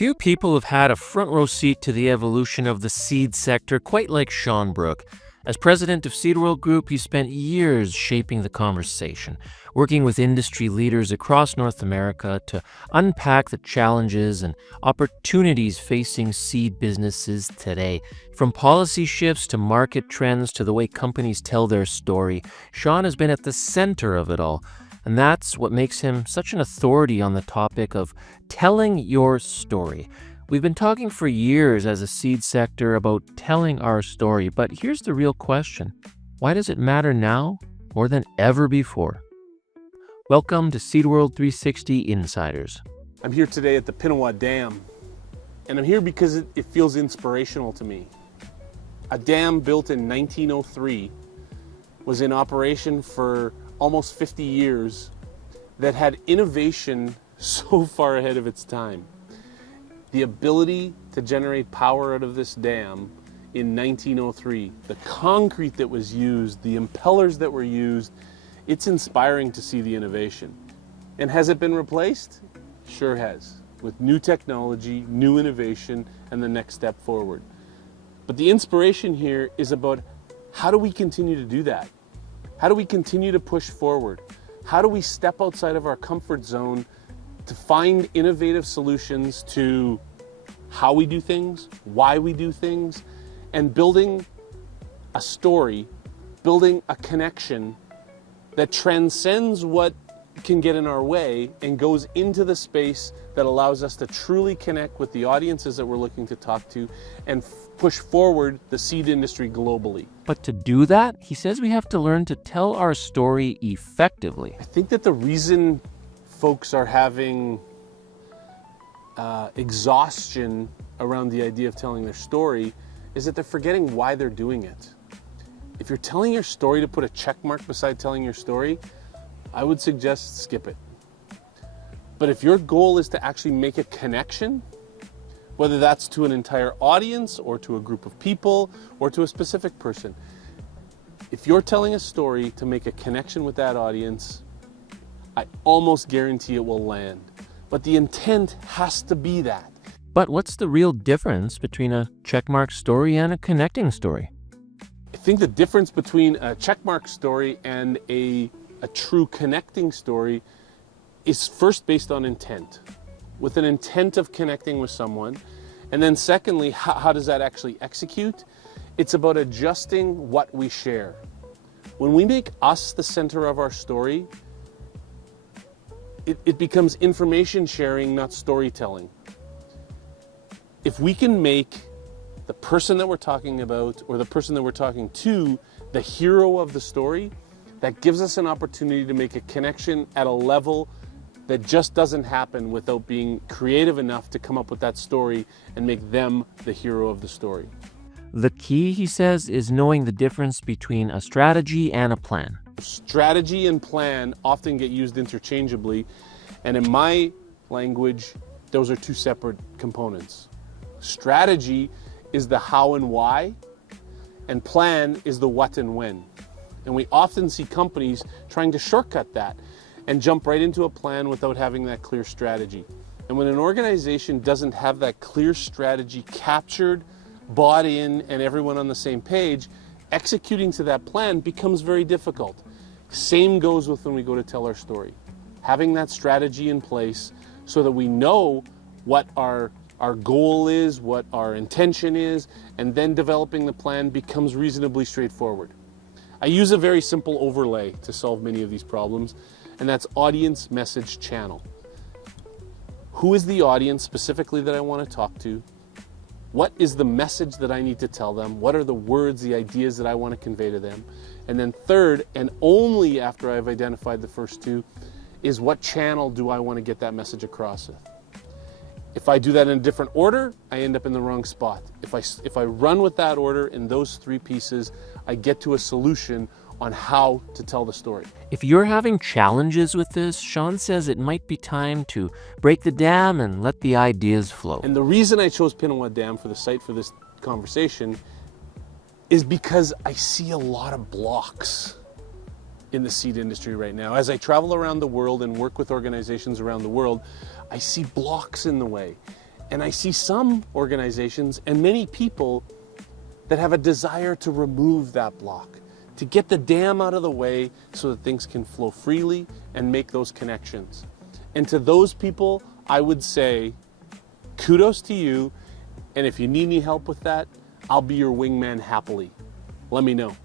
Few people have had a front row seat to the evolution of the seed sector quite like Shawn Brook. As president of Seed World Group, he spent years shaping the conversation, working with industry leaders across North America to unpack the challenges and opportunities facing seed businesses today. From policy shifts to market trends to the way companies tell their story, Shawn has been at the center of it all. And that's what makes him such an authority on the topic of telling your story. We've been talking for years as a seed sector about telling our story, but here's the real question. Why does it matter now more than ever before? Welcome to Seed World 360 Insiders. I'm here today at the Pinawa Dam, and I'm here because it feels inspirational to me. A dam built in 1903 was in operation for almost 50 years that had innovation so far ahead of its time. The ability to generate power out of this dam in 1903, the concrete that was used, the impellers that were used, it's inspiring to see the innovation. And has it been replaced? Sure has, with new technology, new innovation, and the next step forward. But the inspiration here is about how do we continue to do that? How do we continue to push forward? How do we step outside of our comfort zone to find innovative solutions to how we do things, why we do things, and building a story, building a connection that transcends what can get in our way and goes into the space that allows us to truly connect with the audiences that we're looking to talk to and push forward the seed industry globally. But to do that, he says we have to learn to tell our story effectively. I think that the reason folks are having exhaustion around the idea of telling their story is that they're forgetting why they're doing it. If you're telling your story to put a check mark beside telling your story, I would suggest skip it. But if your goal is to actually make a connection, whether that's to an entire audience or to a group of people or to a specific person, if you're telling a story to make a connection with that audience, I almost guarantee it will land. But the intent has to be that. But what's the real difference between a checkmark story and a connecting story? I think the difference between a checkmark story and a true connecting story is first based on intent, with an intent of connecting with someone. And then secondly, how does that actually execute? It's about adjusting what we share. When we make us the center of our story, it becomes information sharing, not storytelling. If we can make the person that we're talking about or the person that we're talking to the hero of the story, that gives us an opportunity to make a connection at a level that just doesn't happen without being creative enough to come up with that story and make them the hero of the story. The key, he says, is knowing the difference between a strategy and a plan. Strategy and plan often get used interchangeably, and in my language, those are two separate components. Strategy is the how and why, and plan is the what and when. And we often see companies trying to shortcut that and jump right into a plan without having that clear strategy. And when an organization doesn't have that clear strategy captured, bought in, and everyone on the same page, executing to that plan becomes very difficult. Same goes with when we go to tell our story. Having that strategy in place so that we know what our goal is, what our intention is, and then developing the plan becomes reasonably straightforward. I use a very simple overlay to solve many of these problems, and that's audience message channel. Who is the audience specifically that I want to talk to? What is the message that I need to tell them? What are the words, the ideas that I want to convey to them? And then third, and only after I've identified the first two, is what channel do I want to get that message across with? If I do that in a different order, I end up in the wrong spot. If I run with that order in those three pieces, I get to a solution on how to tell the story. If you're having challenges with this, Shawn says it might be time to break the dam and let the ideas flow. And the reason I chose Pinawa Dam for the site for this conversation is because I see a lot of blocks in the seed industry right now. As I travel around the world and work with organizations around the world, I see blocks in the way. And I see some organizations and many people that have a desire to remove that block, to get the dam out of the way so that things can flow freely and make those connections. And to those people, I would say, kudos to you. And if you need any help with that, I'll be your wingman happily. Let me know.